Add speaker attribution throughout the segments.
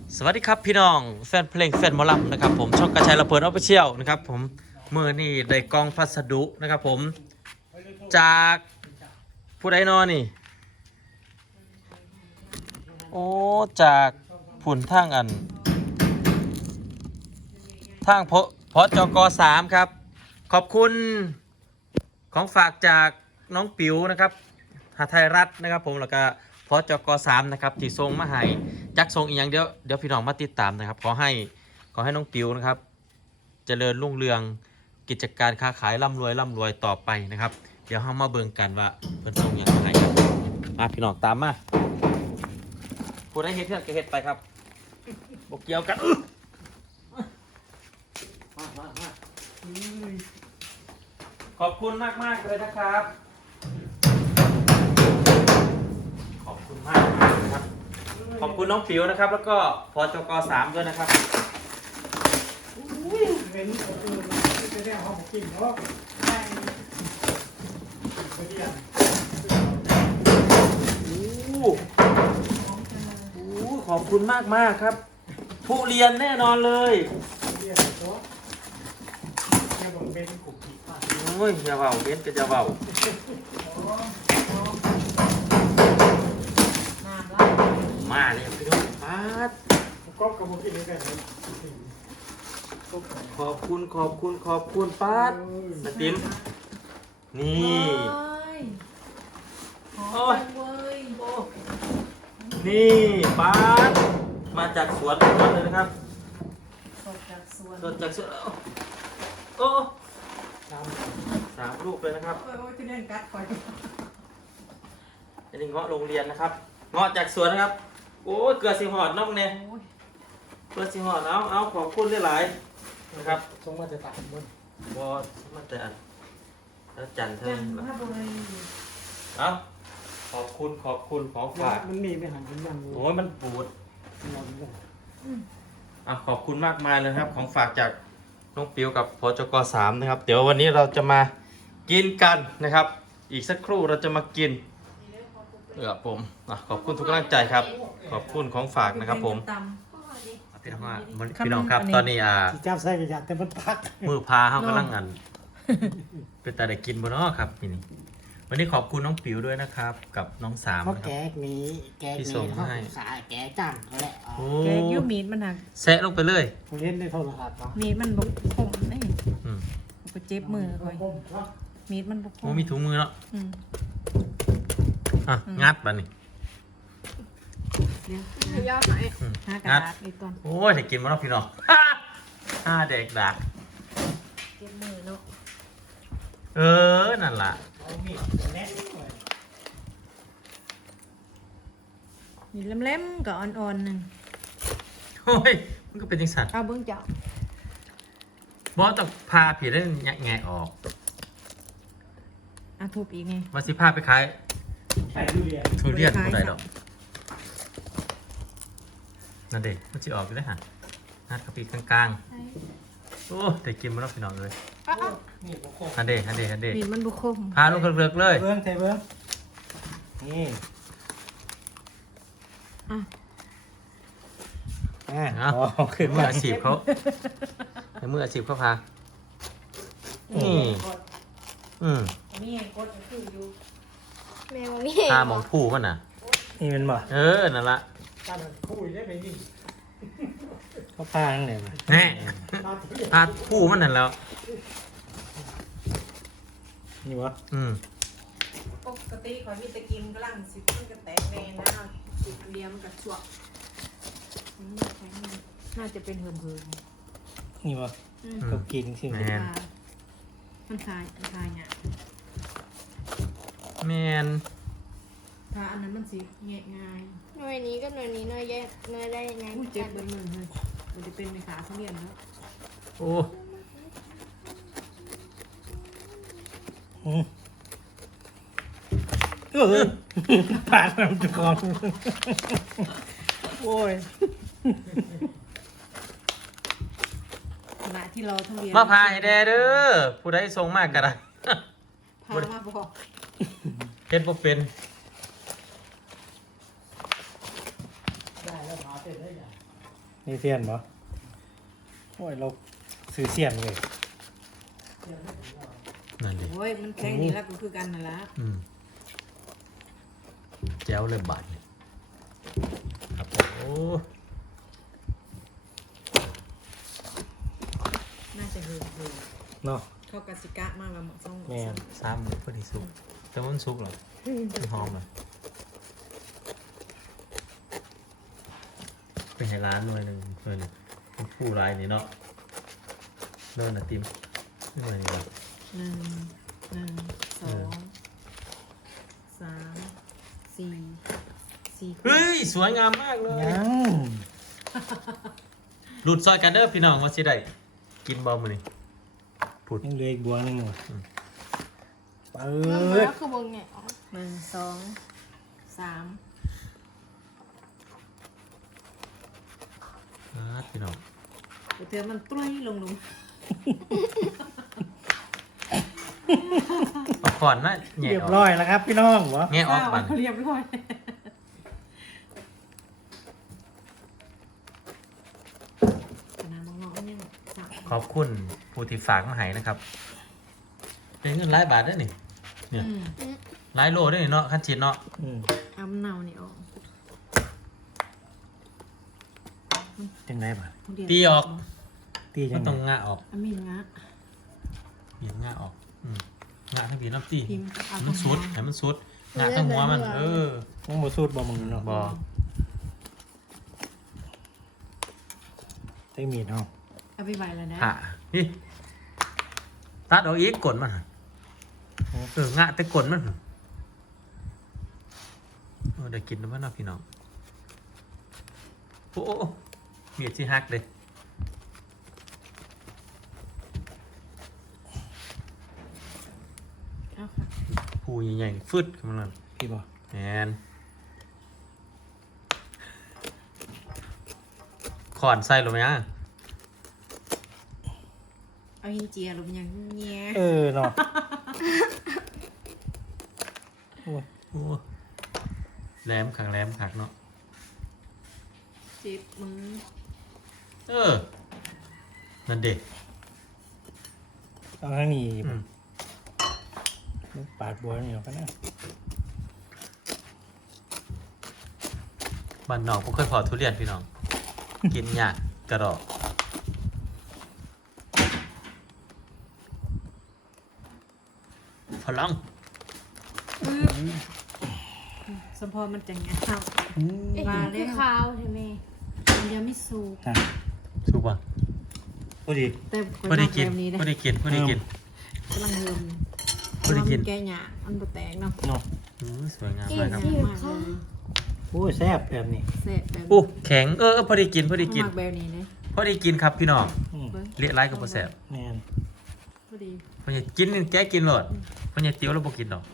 Speaker 1: สวัสดีครับพี่น้องแฟนเพลงแฟนหมอลำนะครับผมช่องกระชายระเบิดออฟฟิเชียลนะครับผมมือนี่ได้กล่องพัสดุนะครับผมจากผู้ใดนอนี่โอ้จากผุ่นทางอันทางพจก3ครับขอบคุณของฝากจากน้องปิ๋วนะครับหาไทยรัฐนะครับผมแล้วก็พจก3นะครับที่ส่งมาให้จักส่งอีกอย่างเดี๋ยวพี่น้องมาติดตามนะครับขอให้น้องปิ๋วนะครับเจริญรุ่งเรืองกิจการค้าขายร่ำรวยต่อไปนะครับเดี๋ยวเรามาเบิ่งกันว่าเพิ่นส่งอย่างไรครับมาพี่น้องตามมาผู้ใดเฮ็ดเพื่อนก็เฮ็ดไปครับบ่เกี่ยวกันมาขอบคุณมากเลยนะครับขอบคุณมากนะครับขอบคุณน้องปิ๋วนะครับแล้วก็พจก3ด้วยนะครับ
Speaker 2: เป็นคนอื่นไม่ได้เอาของกินเพราะไม่เรียน
Speaker 1: ขอบคุณมากครับทุเรียนแน่นอนเลย
Speaker 2: เรียนเพราะแค่บอกเป็นขุกขีดมาก
Speaker 1: โอ้ยอย่าเบาเบ้นก็จะเบามาเลยพี่น้องป๊าด
Speaker 2: ก็กระบอกกินได้กัน
Speaker 1: ขอบคุณป๊าดสติมนี่โอ้ยนี่ป๊าดมาจากสวนเลยนะครับสดจากสวนโอ้3 ลูกเลยนะครับ
Speaker 2: ที่เล่นกัดคอย
Speaker 1: อันนี้เงาะโรงเรียนนะครับเงาะจากสวนนะครับโอ้ยเกลือสีหอดน้องเนี่ยเกลือสีหอดเอาขอบคุณหลายๆนะครับ
Speaker 2: ส่งมาจะตัดบน
Speaker 1: บอสมาแต่แล้วจันทร์เท่านั้นเอาขอบคุณของฝาก
Speaker 2: มันมีไม่หันเป็นยัง
Speaker 1: โอ้ยมันปูดขอบคุณมากมายเลยครับของฝากจากน้องปิวกับพจก3นะครับเดี๋ยววันนี้เราจะมากินกันนะครับอีกสักครู่เราจะมากินผมขอบคุณทุกกำลังใจครับขอบคุณของฝากนะครับผมพี่น้องครับตอนนี้
Speaker 2: ที่จับใส่กระยาแต่มันพัก
Speaker 1: มือพาเขากำลังอันเป็นแต่ได้กินบ่เนาะครับนี่วันนี้ขอบคุณน้องปิ๋วด้วยนะครับกับน้อง3
Speaker 2: เขาแกกนี้เขาขายแกจังแหละ
Speaker 3: แกยูมีดมันหัก
Speaker 1: แซะลงไปเลย
Speaker 2: เล่นได้โทรศัพท์
Speaker 3: มีดมันบกคมนี่ก็เจ็บมือคอยมีดมันบกคม
Speaker 1: มีถุงมือเนาะงัดป่ะนี่
Speaker 3: ยอดไหนกระดาษอีกก่อน
Speaker 1: โอ้ยจะกินมาแล้วพี่น้องเด็กดัก
Speaker 3: เจ็บมือเนาะ
Speaker 1: นั่นล่ะ
Speaker 3: มีเล่มๆกับอ่อนๆหนึ่ง
Speaker 1: โอ้ยมันก็เป็นจังสัน
Speaker 3: เอาเบื้องเจาะ
Speaker 1: บอสต้องพาผีได้แงะออก
Speaker 3: ทุบอีกไง
Speaker 1: มาสิพาไปขายทุเรียนคนใดดอกนั่นเด็กมันจะออกอยู่ได้ฮะนัดกระปีกลางๆโอ้แต่กินมาแล้วพี่น้องเลยฮันเด
Speaker 3: มีมันบุคคม
Speaker 1: พาลูกเลือกเลย
Speaker 2: เบื้องนี่
Speaker 1: ขึ้นมืออาชีพเขาในมืออาชีพเขาพา
Speaker 3: นี่กดคืออยู่
Speaker 4: แมวนี่
Speaker 1: พามองผู้มันน่ะ
Speaker 2: นี่เป็นบ่
Speaker 1: นั่นละ
Speaker 2: คู่ได้ไปนี่
Speaker 1: เขาพาทั้งไหนมาแน่พาผู้มันนั่นแล้ว
Speaker 2: นี่วะ
Speaker 3: ปกติขอมีตะกิมกำลังสิบขึ้นกระแตกแรงนะสิบเลี้ยมกับช่วงน่าจะเป็นเหิม
Speaker 2: นี่วะก็กินสิ
Speaker 1: แมน
Speaker 3: มันคลายเนี่ย
Speaker 1: แมน
Speaker 3: ถ้าอันนั้นมันสิแงะง่าย
Speaker 4: หน่วยนี้กับหน่วยนี้หน่วยแยกหน่วยได้ยังไง
Speaker 3: เจ็บเป็นมือเลยมันจะเป็นในขาเขาเรียนแล้ว
Speaker 1: โอ้
Speaker 2: ปากมันจุกคอโอ้ย
Speaker 3: ที่เราทุเรียน
Speaker 1: มาพาให้แดเด้อผู้ใดส่งมากกันนะ
Speaker 3: พามาบอก
Speaker 1: เฮ็ดบ่เป็น
Speaker 2: ได้แล้วพาเป็นได้ยังนี่เสียนบ่โอ้ยเราซื้อเสียนเลย
Speaker 1: นั่นดิ
Speaker 3: โอ้ยมันแข็งนี่แล้วก็คือกันนั่นละ
Speaker 1: แจ๋วเลยบาทเลยครับผมโอ้
Speaker 3: น่าจะคือ
Speaker 2: เนาะ
Speaker 3: เข้ากาสิกะมากว่าหมดซ่อง
Speaker 2: แม่น
Speaker 1: 3 มื้อพอดีสุกแต่ว่ามันสุกเหรอมันหอมเหรอเป็นให้ร้านหน่วยหนึ่งมันผู้รายนี่เนาะเลิศนะติมหน่วยนี่เนาะ
Speaker 3: หนึ่งสองสามสี่
Speaker 1: เฮ้ย สวยงามมากเลย
Speaker 2: ยัง
Speaker 1: หลุดซอยกันเด้อพี่น้องว่าสิได้กินบอมอนี่พูด
Speaker 2: ยังเหลืออีกบัวหนึงว่ะเปิ
Speaker 4: มัน
Speaker 2: ด
Speaker 4: ก็คือบงเนี่ยอ๋อ
Speaker 3: หนึ่งสองสาม
Speaker 1: พี่น้อง
Speaker 3: เดี๋ยวมันปล่อยลง
Speaker 1: เอาก่อนนะแง่
Speaker 2: เรียบ
Speaker 1: ออก
Speaker 2: ร้อยแล้วครับพี่น้องวะ
Speaker 1: แง่ออกบัน
Speaker 3: เรียบร้อยน้ำมองๆนี่สาม
Speaker 1: ขอบคุณผู้ที่ฝากมาให้นะครับเป็นเงินหลายบาทเด้อนี่เนี่ยหลายโลเด้อนี่เนาะคันชิดเนาะ
Speaker 2: อืม
Speaker 3: เอามะนาวนี่ออก
Speaker 2: จังไรบ่ะ
Speaker 1: ตีออก
Speaker 2: ตีจั
Speaker 1: มัน
Speaker 2: ง
Speaker 1: ต้อง
Speaker 2: ไง
Speaker 1: งะออก
Speaker 3: อามีงะ
Speaker 1: เบียดงะออกงะทั้งบีน้ำตี
Speaker 3: พิมพ์เอา
Speaker 1: มันสุดให้มันสุดงะทั้งหัวมัน
Speaker 2: ยังบ่สูดบ่มึงเนาะ
Speaker 1: บอ
Speaker 2: ใช้มีดเนาะ
Speaker 3: เอาไปใบแล้วนะ
Speaker 1: ฮะนี่ตัดออกอีกกดมันหั่นงะแต่กดมันหั่นได้กินแล้วมั้งนะพี่น้องโอ้เมียดที่ฮักเลย
Speaker 3: เอาค่ะ
Speaker 1: ผูใหญ่ๆฟึดขึ้นมาเลย
Speaker 2: พี่บ่
Speaker 1: แมนขอนใส่ลงไหมอ่ะ
Speaker 3: เอาหินเจียลงอย่างเงี้ย
Speaker 2: เนาะโอ้ย
Speaker 1: โอ้แหลมขักแหลมขักเนาะ
Speaker 3: เจ็บมือ
Speaker 1: นั่นเด็ก
Speaker 2: เอาทางนี้ปาดบัวนี่ออกกันนะ
Speaker 1: บ้านนอกผมเคยพอทุเรียนพี่น้อง กินยากกระดอกพลัง
Speaker 3: สมพอมันจะงะเอา
Speaker 4: เอ๊ะ
Speaker 3: มา
Speaker 4: คื
Speaker 3: แล้
Speaker 4: อ
Speaker 3: ว
Speaker 4: ขาวใช่ไหม
Speaker 3: มันยังไม่สุก
Speaker 2: อ่ะ
Speaker 1: สุกป่ะ
Speaker 2: พอดี
Speaker 3: แต่
Speaker 1: พอได้กิน
Speaker 3: แบบนี้นะ
Speaker 1: พอได้กินพอได้กิน
Speaker 3: กำลังเริ่ม
Speaker 1: พอได้กิน
Speaker 3: แกหยามันบ่แตกเนาะ
Speaker 2: เนาะ
Speaker 1: สวยงาม
Speaker 4: เอ๊ะ
Speaker 1: เลยครับ
Speaker 4: คือ
Speaker 3: มาก
Speaker 4: ขา
Speaker 3: เล
Speaker 4: วย
Speaker 2: โอ้ยแซ่บแบบนี้
Speaker 3: เสร็จแบบ
Speaker 1: โอ้แข็งพอได้กินพอได้กิน
Speaker 3: มากแบบนี้เลย
Speaker 1: พอได้กินครับพี่น้อง
Speaker 2: อืม
Speaker 3: เบิ่ง
Speaker 1: เละไร้กับโปรแสบ
Speaker 2: แม่น
Speaker 3: พอดี
Speaker 1: พอจะกินแกกินหลดพอจะเตี้ยวแล้วบ่กินหรอก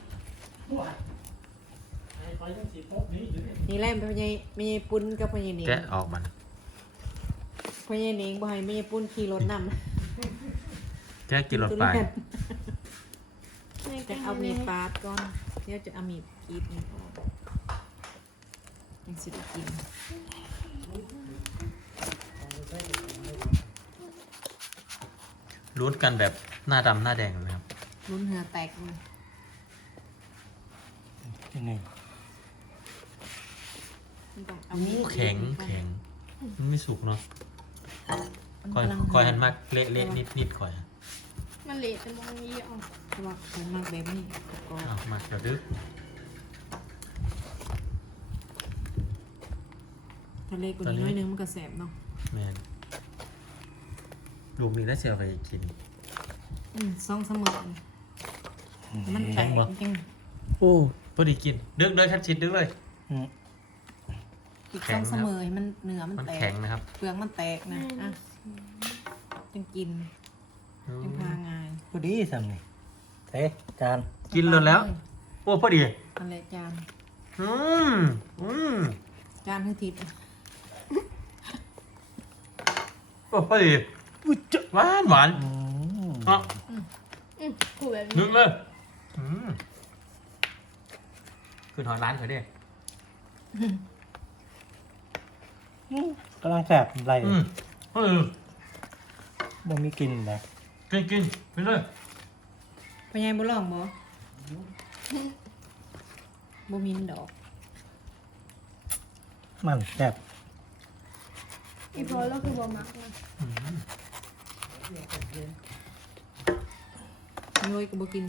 Speaker 3: นี่แหละเป็นไม่ใช่ปุ้นกับพญานิง
Speaker 1: แกะออกมัน
Speaker 3: พญานิงบ่ให้ไม่ใช่ปุ้นขี่รถนำ
Speaker 1: แกะกินหลดไป
Speaker 3: จะเอามีดปาดก่อนเดี๋ยวจะเอามีดกรีดนี่ออกยังสิได้กิน
Speaker 1: รุ้นกันแบบหน้าดำหน้าแดงเลยครับ
Speaker 3: ลุ้นเหงื่อแตกเลย
Speaker 2: ยังไง
Speaker 3: มันต้องเอามีด
Speaker 1: แข็งมันไม่สุกเนาะ
Speaker 3: มัน
Speaker 1: คอย
Speaker 3: กำลัง
Speaker 1: คอยหันมากเละนิดคอย
Speaker 4: มันเละแต่มองนี้ออก
Speaker 3: เพราะว่าเขามากแบบนี้ก็
Speaker 1: เอามาเดี๋ยวดึก
Speaker 3: ทะเลกว่านี้น้อยนึงมันก็แสบเนาะ
Speaker 1: แมนลูกนี้ได้เสียไปกิน
Speaker 3: ซ่องเสมอมันแตกจริง
Speaker 1: โอ้พอดีกินดึกเลยคันชิดดึกเลย
Speaker 2: อืม
Speaker 3: อีกซ่องเสมอให้มันเนื้อมัน
Speaker 1: มัน
Speaker 3: แต
Speaker 1: แข็
Speaker 3: ก
Speaker 1: งนะครับ
Speaker 3: เปลือกมันแตกนะอ่ะจึงกินจึงพาง่าย
Speaker 2: พอดีสำนี่เซ่จาน
Speaker 1: กินเลยแล้ว โอ้พอดี
Speaker 3: อะไรจาน
Speaker 1: อืม
Speaker 3: จานคือทิศ
Speaker 1: โอ้พอดีหวานหวาน
Speaker 2: อืม
Speaker 1: อ่ะ
Speaker 4: ผูแบบ
Speaker 1: นึ
Speaker 4: นี้
Speaker 1: กเลยคือถอนร้านเขาดิ
Speaker 2: กำลังแสบไร
Speaker 1: เออ
Speaker 2: บ่มีกลินเลย
Speaker 1: กินไปเลย
Speaker 3: พญายบ่ลองบ่บ่มินดอก
Speaker 2: มันแสบ
Speaker 4: อีพอแล้วคือบอมักนะ
Speaker 3: โยยก็บ่กินบ่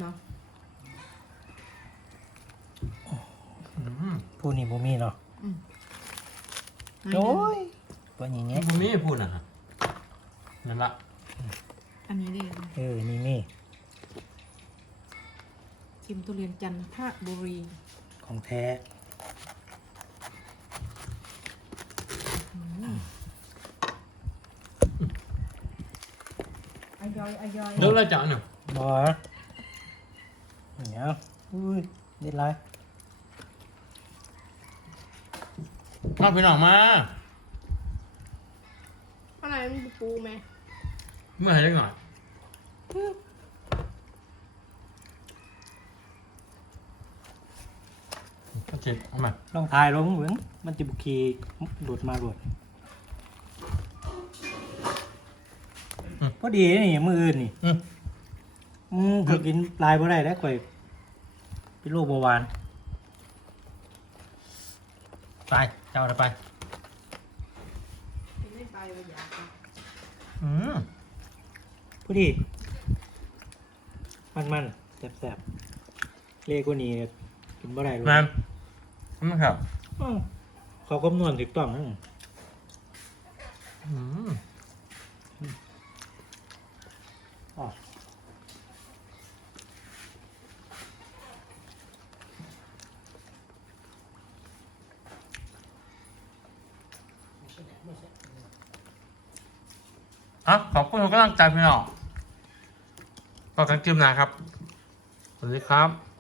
Speaker 2: ผู้นี่บ่มีเนาะ
Speaker 3: โอ้
Speaker 2: โอ้ยตัวนี้เงี้ย
Speaker 1: ผมไม่พูดนะฮะนั่นละ
Speaker 3: อันนี้เลย
Speaker 2: นี่มี
Speaker 3: ชิมทุเรียนจันทบุรี
Speaker 2: ของแท้
Speaker 3: อายอย
Speaker 1: เดี๋ยวเราจะเนี่ย
Speaker 2: บอเนี่ยอุ้ยเด็ดไร
Speaker 1: เอาพี่น้องมา
Speaker 4: อะไรมันปูไหม
Speaker 1: เมื่อไหร่ได้หน่อยก็เจ็บเอามา
Speaker 2: ลองทายลงเหมือนมันจะบุกีหลุดมาหลุดพอดีนี่มืออื่นนี่ข่อยกินปลายบ่ได้ข่อยเป็นโรคเบาหวาน
Speaker 1: ไปเจ้าอะไรไป
Speaker 3: กินไม่ไปว่าอยากอะ
Speaker 2: พอดีมันแสบๆเลขกว่านี้กินบ่ได้เลย
Speaker 1: แมมไม่ครับ
Speaker 2: เขาคำนวณถูกต้อง อ๋อ
Speaker 1: ขอบคุณทุกกำลังใจพี่น้องขอกันคลิปหนะครับ สวัสดีครับ